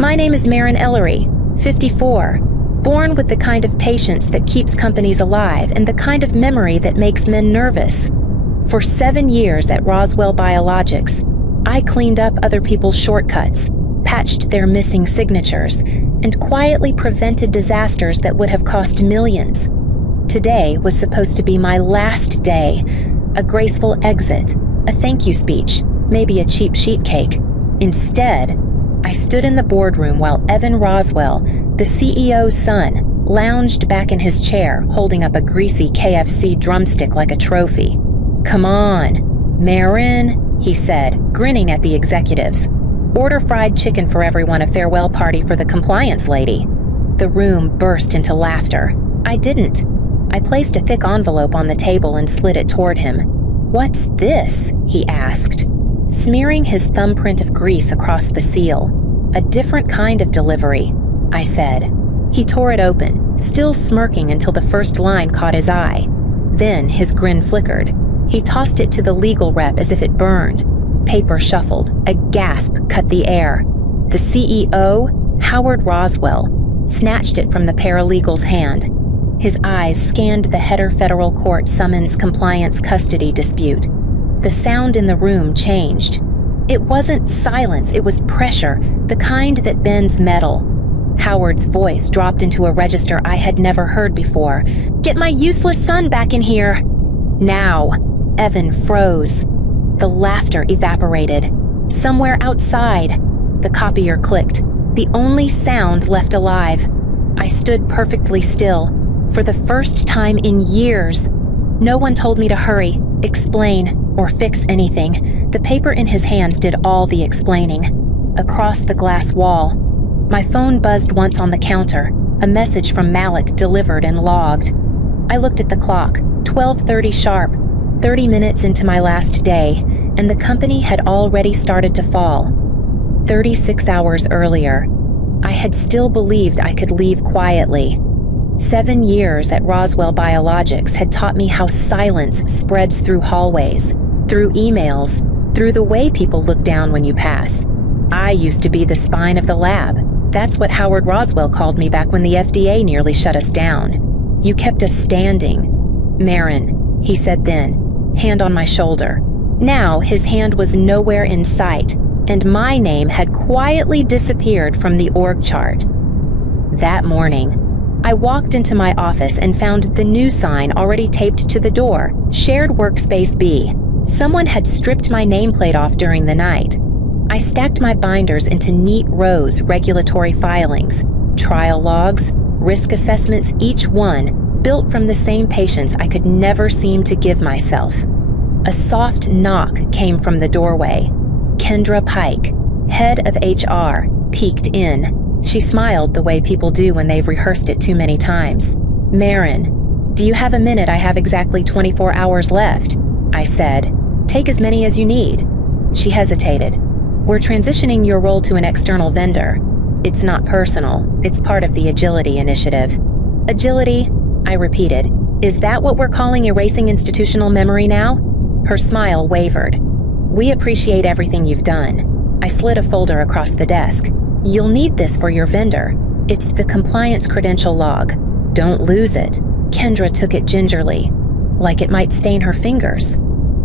My name is Marin Ellery, 54, born with the kind of patience that keeps companies alive and the kind of memory that makes men nervous. For 7 years at Roswell Biologics, I cleaned up other people's shortcuts, patched their missing signatures, and quietly prevented disasters that would have cost millions. Today was supposed to be my last day, a graceful exit, a thank you speech, maybe a cheap sheet cake. Instead, I stood in the boardroom while Evan Roswell, the CEO's son, lounged back in his chair, holding up a greasy KFC drumstick like a trophy. "Come on, Marin," he said, grinning at the executives. "Order fried chicken for everyone, a farewell party for the compliance lady." The room burst into laughter. I didn't. I placed a thick envelope on the table and slid it toward him. "What's this?" he asked, smearing his thumbprint of grease across the seal. "A different kind of delivery," I said. He tore it open, still smirking until the first line caught his eye. Then his grin flickered. He tossed it to the legal rep as if it burned. Paper shuffled. A gasp cut the air. The CEO, Howard Roswell, snatched it from the paralegal's hand. His eyes scanned the header federal court summons compliance custody dispute. The sound in the room changed. It wasn't silence, it was pressure, the kind that bends metal. Howard's voice dropped into a register I had never heard before. "Get my useless son back in here!" Now. Evan froze. The laughter evaporated. Somewhere outside, the copier clicked, the only sound left alive. I stood perfectly still. For the first time in years, no one told me to hurry, explain, or fix anything. The paper in his hands did all the explaining. Across the glass wall, my phone buzzed once on the counter, a message from Malik delivered and logged. I looked at the clock, 12:30 sharp, 30 minutes into my last day, and the company had already started to fall. 36 hours earlier, I had still believed I could leave quietly. 7 years at Roswell Biologics had taught me how silence spreads through hallways, through emails, through the way people look down when you pass. I used to be the spine of the lab. That's what Howard Roswell called me back when the FDA nearly shut us down. "You kept us standing." "Marin," he said then, hand on my shoulder. Now his hand was nowhere in sight, and my name had quietly disappeared from the org chart. That morning, I walked into my office and found the new sign already taped to the door, Shared Workspace B. Someone had stripped my nameplate off during the night. I stacked my binders into neat rows, regulatory filings, trial logs, risk assessments, each one built from the same patience I could never seem to give myself. A soft knock came from the doorway. Kendra Pike, head of HR, peeked in. She smiled the way people do when they've rehearsed it too many times. "Marin, do you have a minute? I have exactly 24 hours left," I said. "Take as many as you need." She hesitated. "We're transitioning your role to an external vendor. It's not personal. It's part of the Agility Initiative." "Agility?" I repeated. "Is that what we're calling erasing institutional memory now?" Her smile wavered. "We appreciate everything you've done." I slid a folder across the desk. "You'll need this for your vendor. It's the compliance credential log. Don't lose it." Kendra took it gingerly, like it might stain her fingers.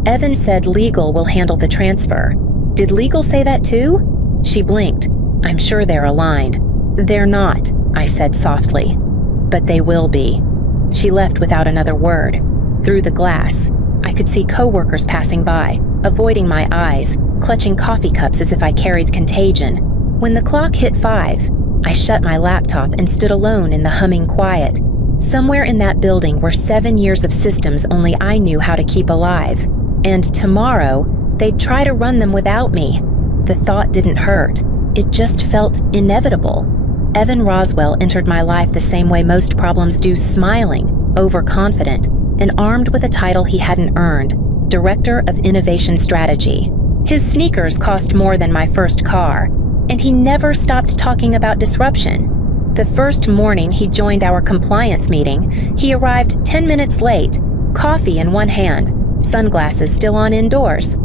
"Evan said legal will handle the transfer. Did legal say that too?" She blinked. "I'm sure they're aligned." "They're not," I said softly. "But they will be." She left without another word. Through the glass, I could see coworkers passing by, avoiding my eyes, clutching coffee cups as if I carried contagion. When the clock hit 5, I shut my laptop and stood alone in the humming quiet. Somewhere in that building were 7 years of systems only I knew how to keep alive. And tomorrow, they'd try to run them without me. The thought didn't hurt. It just felt inevitable. Evan Roswell entered my life the same way most problems do, smiling, overconfident, and armed with a title he hadn't earned, Director of Innovation Strategy. His sneakers cost more than my first car, and he never stopped talking about disruption. The first morning he joined our compliance meeting, he arrived 10 minutes late, coffee in one hand, sunglasses still on indoors.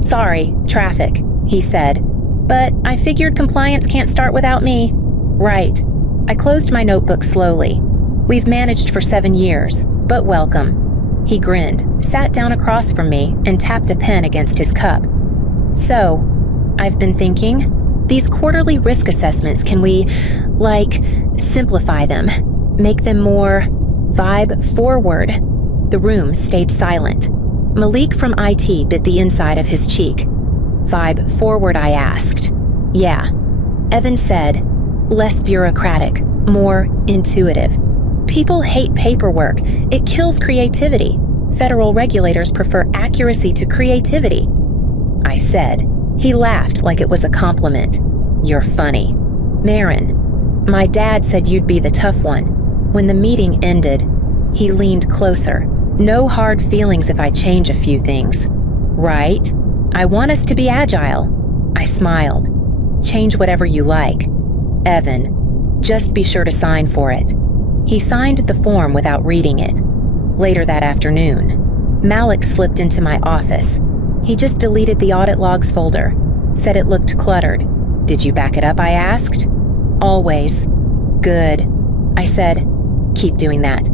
"Sorry, traffic," he said, But I figured compliance can't start without me. Right. I closed my notebook slowly. We've managed for 7 years, but welcome. He grinned, sat down across from me, and tapped a pen against his cup. So, I've been thinking, these quarterly risk assessments, can we, simplify them? Make them more vibe forward? The room stayed silent. Malik from IT bit the inside of his cheek. Vibe forward, I asked. Yeah. Evan said, less bureaucratic, more intuitive. People hate paperwork. It kills creativity. Federal regulators prefer accuracy to creativity. I said. He laughed like it was a compliment. You're funny. Marin, my dad said you'd be the tough one. When the meeting ended, he leaned closer. No hard feelings if I change a few things. Right? I want us to be agile. I smiled. Change whatever you like. Evan, just be sure to sign for it. He signed the form without reading it. Later that afternoon, Malik slipped into my office. He just deleted the audit logs folder, said it looked cluttered. Did you back it up, I asked. Always. Good. I said, keep doing that.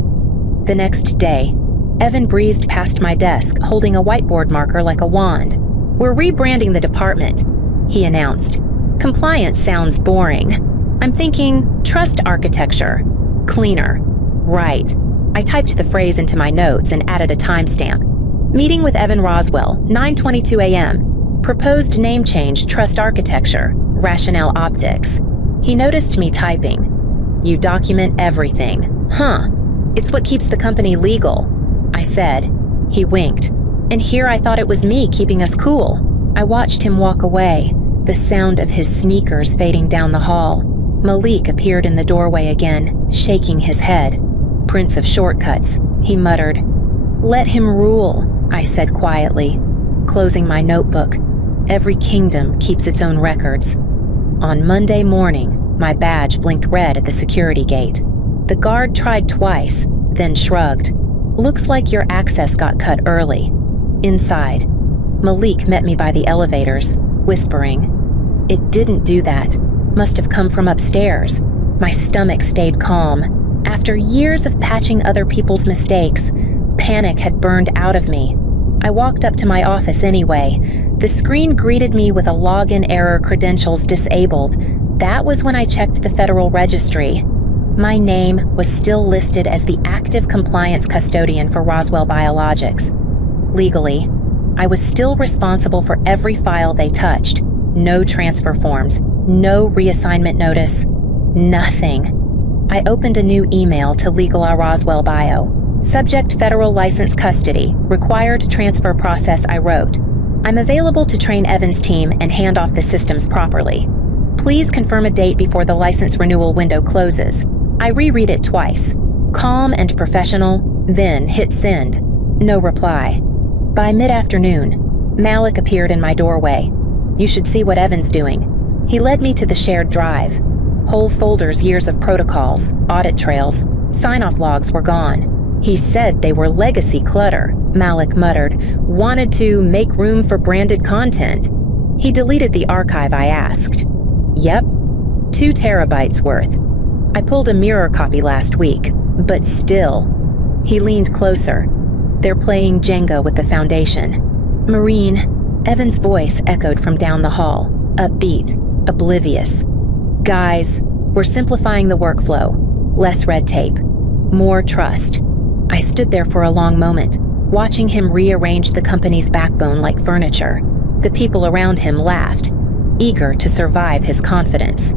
The next day, Evan breezed past my desk, holding a whiteboard marker like a wand. We're rebranding the department, he announced. Compliance sounds boring. I'm thinking trust architecture. Cleaner. Right. I typed the phrase into my notes and added a timestamp. Meeting with Evan Roswell, 9:22 a.m. Proposed name change, trust architecture, rationale optics. He noticed me typing. You document everything. Huh. It's what keeps the company legal, I said. He winked. And here I thought it was me keeping us cool. I watched him walk away, the sound of his sneakers fading down the hall. Malik appeared in the doorway again, shaking his head. Prince of shortcuts, he muttered. Let him rule, I said quietly, closing my notebook. Every kingdom keeps its own records. On Monday morning, my badge blinked red at the security gate. The guard tried twice, then shrugged. Looks like your access got cut early. Inside, Malik met me by the elevators, whispering. It didn't do that. Must have come from upstairs. My stomach stayed calm. After years of patching other people's mistakes, panic had burned out of me. I walked up to my office anyway. The screen greeted me with a login error, credentials disabled. That was when I checked the Federal Registry. My name was still listed as the active compliance custodian for Roswell Biologics. Legally, I was still responsible for every file they touched. No transfer forms, no reassignment notice, nothing. I opened a new email to Legal Roswell Bio. Subject Federal License Custody, required transfer process. I wrote, I'm available to train Evan's team and hand off the systems properly. Please confirm a date before the license renewal window closes. I reread it twice. Calm and professional, then hit send. No reply. By mid-afternoon, Malik appeared in my doorway. You should see what Evan's doing. He led me to the shared drive. Whole folders, years of protocols, audit trails, sign-off logs were gone. He said they were legacy clutter, Malik muttered. Wanted to make room for branded content. He deleted the archive, I asked. Yep, 2 terabytes worth. I pulled a mirror copy last week, but still. He leaned closer. They're playing Jenga with the foundation. Marine, Evan's voice echoed from down the hall, upbeat, oblivious. Guys, we're simplifying the workflow. Less red tape. More trust. I stood there for a long moment, watching him rearrange the company's backbone like furniture. The people around him laughed, eager to survive his confidence.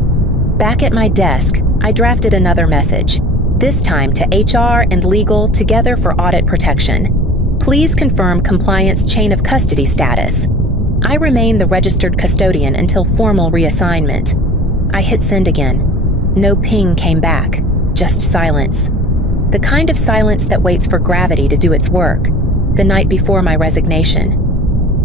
Back at my desk, I drafted another message, this time to HR and legal together for audit protection. Please confirm compliance chain of custody status. I remain the registered custodian until formal reassignment. I hit send again. No ping came back, just silence. The kind of silence that waits for gravity to do its work. The night before my resignation.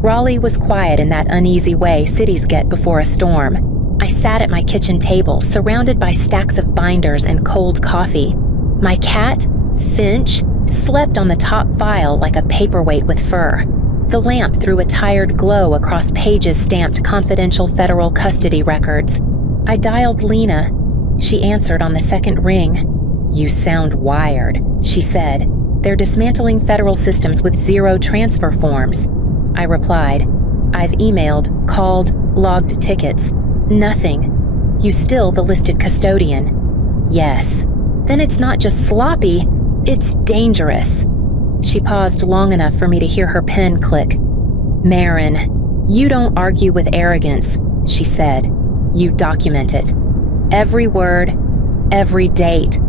Raleigh was quiet in that uneasy way cities get before a storm. I sat at my kitchen table, surrounded by stacks of binders and cold coffee. My cat, Finch, slept on the top file like a paperweight with fur. The lamp threw a tired glow across pages stamped confidential federal custody records. I dialed Lena. She answered on the second ring. "You sound wired," she said. "They're dismantling federal systems with 0 transfer forms." I replied, "I've emailed, called, logged tickets. Nothing. You still the listed custodian?" "Yes." "Then it's not just sloppy, it's dangerous." She paused long enough for me to hear her pen click. "Marin, you don't argue with arrogance," she said. "You document it. Every word, every date.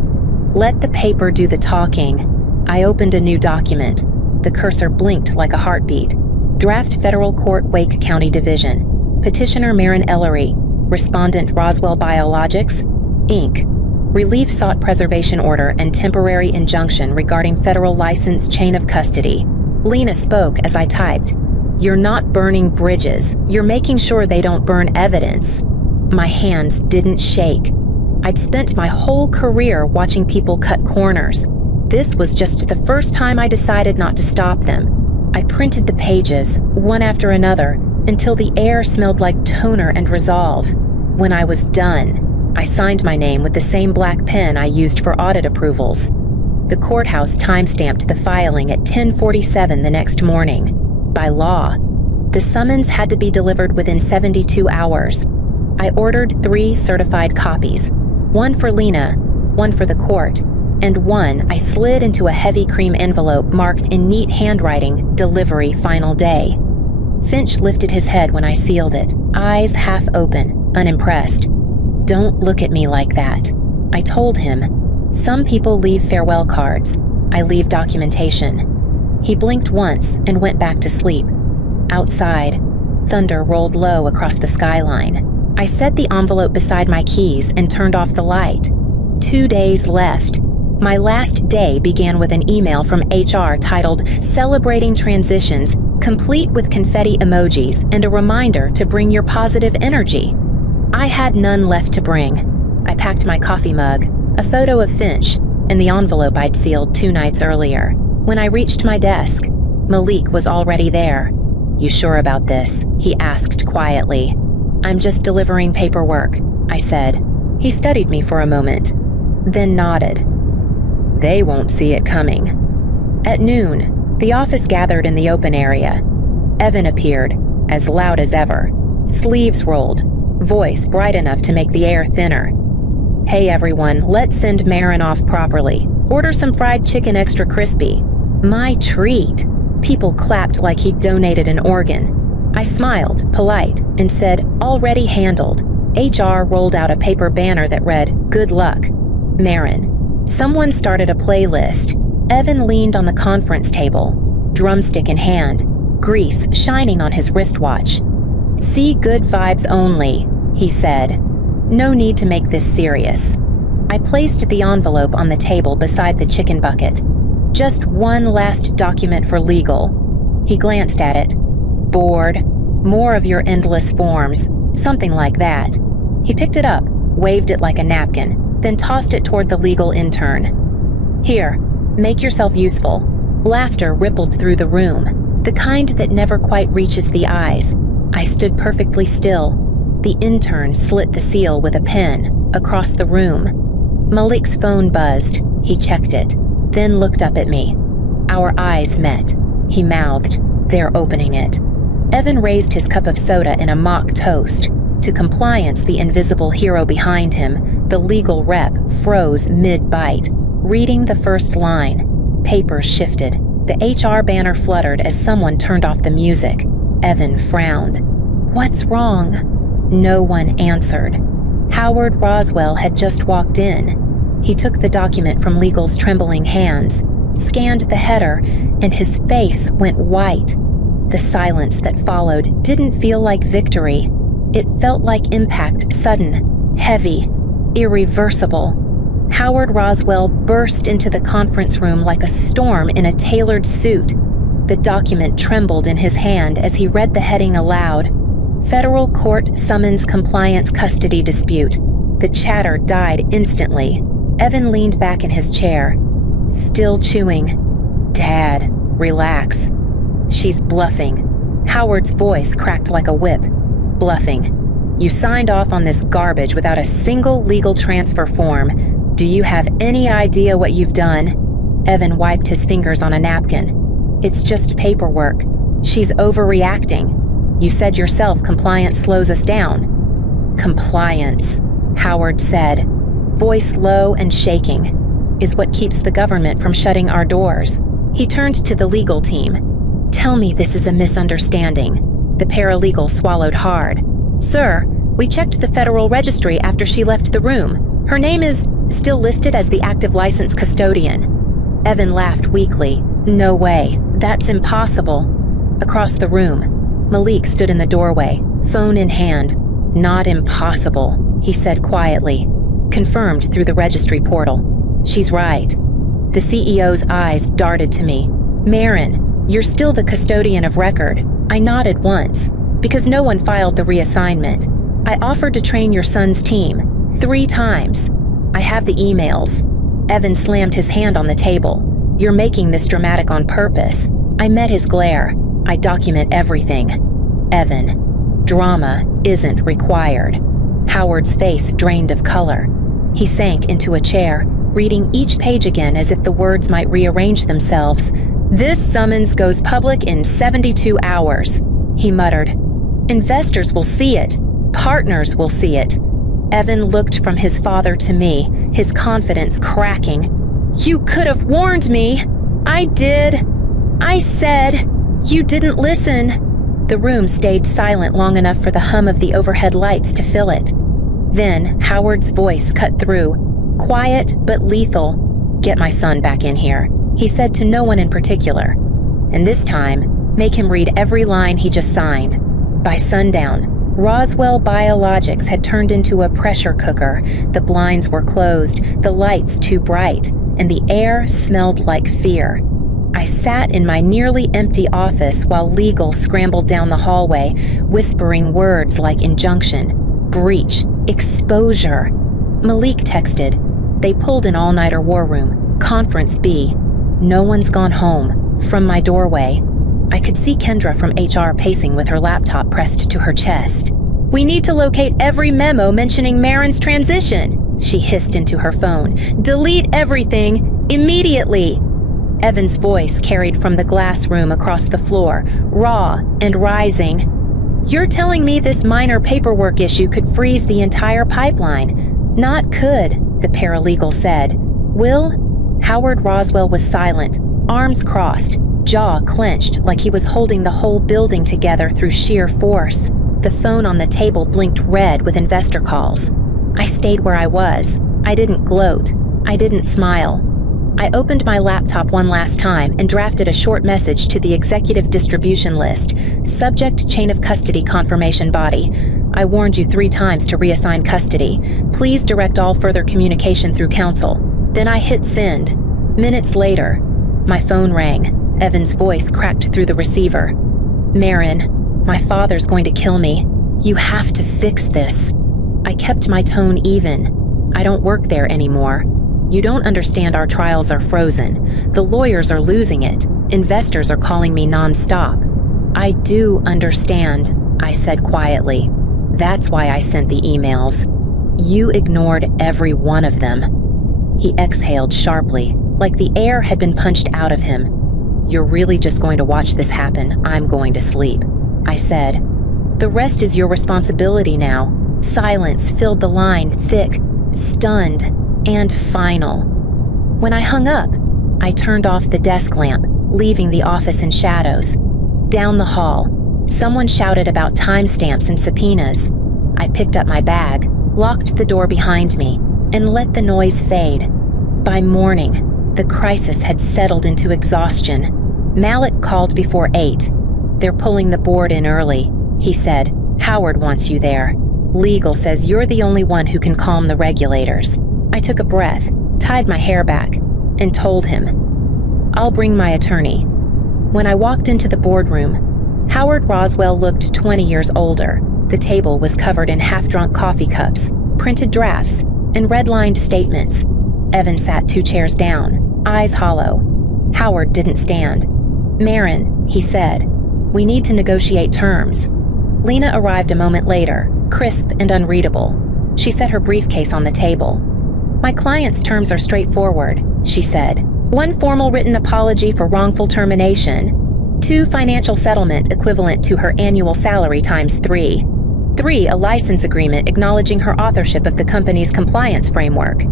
Let the paper do the talking." I opened a new document. The cursor blinked like a heartbeat. Draft Federal Court, Wake County Division. Petitioner Marin Ellery. Respondent Roswell Biologics, Inc. Relief sought preservation order and temporary injunction regarding federal license chain of custody. Lena spoke as I typed. "You're not burning bridges. You're making sure they don't burn evidence." My hands didn't shake. I'd spent my whole career watching people cut corners. This was just the first time I decided not to stop them. I printed the pages, one after another, until the air smelled like toner and resolve. When I was done, I signed my name with the same black pen I used for audit approvals. The courthouse time-stamped the filing at 10:47 the next morning. By law, the summons had to be delivered within 72 hours. I ordered 3 certified copies, one for Lena, one for the court, and one I slid into a heavy cream envelope marked in neat handwriting, "Delivery Final Day." Finch lifted his head when I sealed it, eyes half open, unimpressed. "Don't look at me like that," I told him. "Some people leave farewell cards. I leave documentation." He blinked once and went back to sleep. Outside, thunder rolled low across the skyline. I set the envelope beside my keys and turned off the light. 2 days left. My last day began with an email from HR titled "Celebrating Transitions," complete with confetti emojis and a reminder to bring your positive energy. I had none left to bring. I packed my coffee mug, a photo of Finch, and the envelope I'd sealed 2 nights earlier. When I reached my desk, Malik was already there. "You sure about this?" he asked quietly. "I'm just delivering paperwork," I said. He studied me for a moment, then nodded. "They won't see it coming." At noon, the office gathered in the open area. Evan appeared, as loud as ever. Sleeves rolled, voice bright enough to make the air thinner. "Hey everyone, let's send Marin off properly. Order some fried chicken extra crispy." My treat. People clapped like he'd donated an organ. I smiled, polite, and said, "Already handled." HR rolled out a paper banner that read, "Good luck, Marin." Someone started a playlist. Evan leaned on the conference table, drumstick in hand, grease shining on his wristwatch. "See good vibes only," he said. "No need to make this serious." I placed the envelope on the table beside the chicken bucket. "Just one last document for legal." He glanced at it. "Bored. More of your endless forms." Something like that. He picked it up, waved it like a napkin, then tossed it toward the legal intern. "Here, make yourself useful." Laughter rippled through the room, the kind that never quite reaches the eyes. I stood perfectly still. The intern slit the seal with a pen, across the room. Malik's phone buzzed. He checked it, then looked up at me. Our eyes met. He mouthed, "They're opening it." Evan raised his cup of soda in a mock toast. To compliance, the invisible hero behind him, the legal rep, froze mid-bite, reading the first line. Papers shifted. The HR banner fluttered as someone turned off the music. Evan frowned. "What's wrong?" No one answered. Howard Roswell had just walked in. He took the document from legal's trembling hands, scanned the header, and his face went white. The silence that followed didn't feel like victory. It felt like impact, sudden, heavy, irreversible. Howard Roswell burst into the conference room like a storm in a tailored suit. The document trembled in his hand as he read the heading aloud. "Federal Court Summons Compliance Custody Dispute." The chatter died instantly. Evan leaned back in his chair, still chewing. "Dad, relax." She's bluffing. Howard's voice cracked like a whip. Bluffing. You signed off on this garbage without a single legal transfer form. Do you have any idea what you've done? Evan wiped his fingers on a napkin. It's just paperwork. She's overreacting. You said yourself compliance slows us down. Compliance, Howard said, voice low and shaking, is what keeps the government from shutting our doors. He turned to the legal team. Tell me this is a misunderstanding. The paralegal swallowed hard. Sir, we checked the Federal Registry after she left the room. Her name is still listed as the active license custodian. Evan laughed weakly. No way. That's impossible. Across the room, Malik stood in the doorway, phone in hand. Not impossible, he said quietly. Confirmed through the registry portal. She's right. The CEO's eyes darted to me. Marin, you're still the custodian of record. I nodded once, because no one filed the reassignment. I offered to train your son's team 3 times. I have the emails. Evan slammed his hand on the table. You're making this dramatic on purpose. I met his glare. I document everything. Evan, drama isn't required. Howard's face drained of color. He sank into a chair, reading each page again as if the words might rearrange themselves. This summons goes public in 72 hours, he muttered. Investors will see it. Partners will see it. Evan looked from his father to me, his confidence cracking. You could have warned me. I did. I said. You didn't listen. The room stayed silent long enough for the hum of the overhead lights to fill it. Then Howard's voice cut through, quiet but lethal. Get my son back in here, he said to no one in particular. And this time, make him read every line he just signed. By sundown, Roswell Biologics had turned into a pressure cooker. The blinds were closed, the lights too bright, and the air smelled like fear. I sat in my nearly empty office while legal scrambled down the hallway, whispering words like injunction, breach, exposure. Malik texted. They pulled an all-nighter war room, Conference B. No one's gone home. From my doorway, I could see Kendra from HR pacing with her laptop pressed to her chest. We need to locate every memo mentioning Marin's transition, she hissed into her phone. Delete everything, immediately. Evan's voice carried from the glass room across the floor, raw and rising. You're telling me this minor paperwork issue could freeze the entire pipeline? Not could, the paralegal said. Will? Howard Roswell was silent, arms crossed, jaw clenched like he was holding the whole building together through sheer force. The phone on the table blinked red with investor calls. I stayed where I was. I didn't gloat. I didn't smile. I opened my laptop one last time and drafted a short message to the executive distribution list. Subject chain of custody confirmation body. I warned you 3 times to reassign custody. Please direct all further communication through counsel. Then I hit send. Minutes later, my phone rang. Evan's voice cracked through the receiver. Marin, my father's going to kill me. You have to fix this. I kept my tone even. I don't work there anymore. You don't understand our trials are frozen. The lawyers are losing it. Investors are calling me nonstop. I do understand, I said quietly. That's why I sent the emails. You ignored every one of them. He exhaled sharply, like the air had been punched out of him. You're really just going to watch this happen. I'm going to sleep, I said. The rest is your responsibility now. Silence filled the line, thick, stunned, and final. When I hung up, I turned off the desk lamp, leaving the office in shadows. Down the hall, someone shouted about timestamps and subpoenas. I picked up my bag, locked the door behind me, and let the noise fade. By morning, the crisis had settled into exhaustion. Malik called before 8. They're pulling the board in early, he said. Howard wants you there. Legal says you're the only one who can calm the regulators. I took a breath, tied my hair back, and told him, I'll bring my attorney. When I walked into the boardroom, Howard Roswell looked 20 years older. The table was covered in half-drunk coffee cups, printed drafts, and red-lined statements. Evan sat 2 chairs down, eyes hollow. Howard didn't stand. "Marin," he said, "we need to negotiate terms." Lena arrived a moment later, crisp and unreadable. She set her briefcase on the table. "My client's terms are straightforward," she said. "1 formal written apology for wrongful termination. 2 financial settlement equivalent to her annual salary times 3. 3 a license agreement acknowledging her authorship of the company's compliance framework."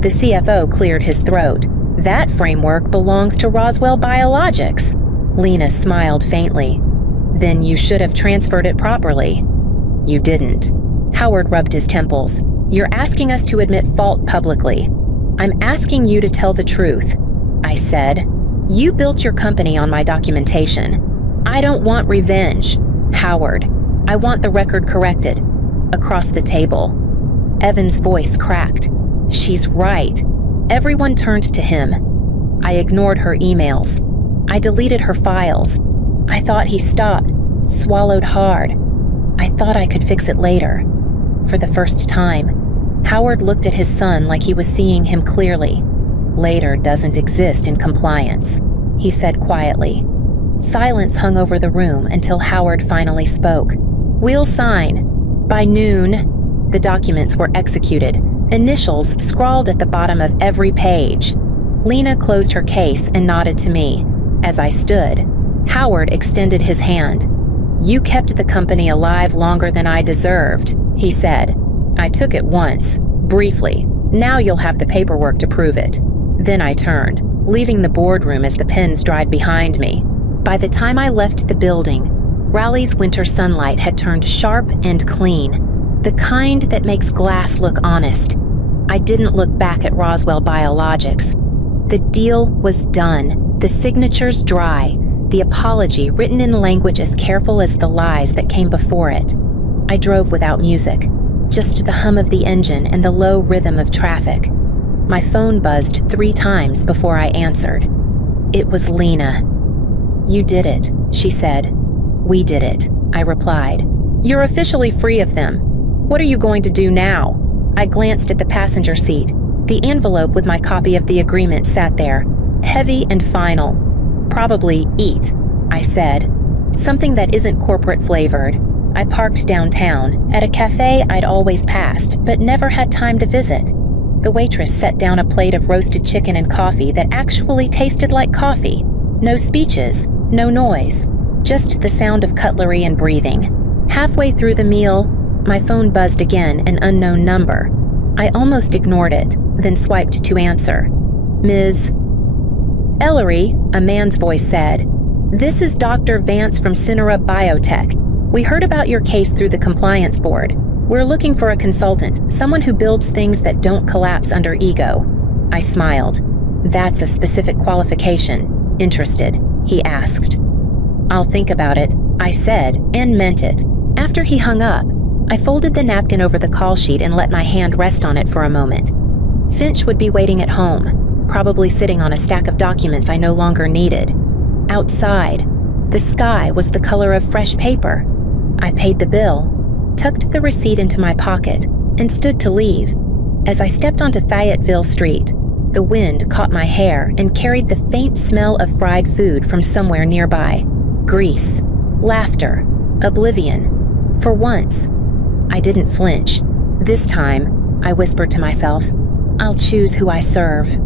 The CFO cleared his throat. "That framework belongs to Roswell Biologics." Lena smiled faintly. "Then you should have transferred it properly." "You didn't." Howard rubbed his temples. "You're asking us to admit fault publicly." "I'm asking you to tell the truth," I said. "You built your company on my documentation. I don't want revenge, Howard. I want the record corrected." Across the table, Evan's voice cracked. "She's right." Everyone turned to him. I ignored her emails. I deleted her files. I thought he stopped, swallowed hard. I thought I could fix it later. For the first time, Howard looked at his son like he was seeing him clearly. "Later doesn't exist in compliance," he said quietly. Silence hung over the room until Howard finally spoke. "We'll sign. By noon." The documents were executed, initials scrawled at the bottom of every page. Lena closed her case and nodded to me. As I stood, Howard extended his hand. "You kept the company alive longer than I deserved," he said. "I took it once, briefly. Now you'll have the paperwork to prove it." Then I turned, leaving the boardroom as the pens dried behind me. By the time I left the building, Raleigh's winter sunlight had turned sharp and clean, the kind that makes glass look honest. I didn't look back at Roswell Biologics. The deal was done, the signatures dry, the apology written in language as careful as the lies that came before it. I drove without music, just the hum of the engine and the low rhythm of traffic. My phone buzzed 3 times before I answered. It was Lena. "You did it," she said. "We did it," I replied. "You're officially free of them. What are you going to do now?" I glanced at the passenger seat. The envelope with my copy of the agreement sat there, heavy and final. "Probably eat," I said. "Something that isn't corporate flavored." I parked downtown, at a cafe I'd always passed, but never had time to visit. The waitress set down a plate of roasted chicken and coffee that actually tasted like coffee. No speeches, no noise, just the sound of cutlery and breathing. Halfway through the meal, my phone buzzed again, an unknown number. I almost ignored it, then swiped to answer. "Ms. Ellery," a man's voice said. "This is Dr. Vance from Cinera Biotech. We heard about your case through the compliance board. We're looking for a consultant, someone who builds things that don't collapse under ego." I smiled. "That's a specific qualification. Interested?" he asked. "I'll think about it," I said, and meant it. After he hung up, I folded the napkin over the call sheet and let my hand rest on it for a moment. Finch would be waiting at home, probably sitting on a stack of documents I no longer needed. Outside, the sky was the color of fresh paper. I paid the bill, tucked the receipt into my pocket, and stood to leave. As I stepped onto Fayetteville Street, the wind caught my hair and carried the faint smell of fried food from somewhere nearby. Grease, laughter, oblivion. For once, I didn't flinch. This time, I whispered to myself, "I'll choose who I serve."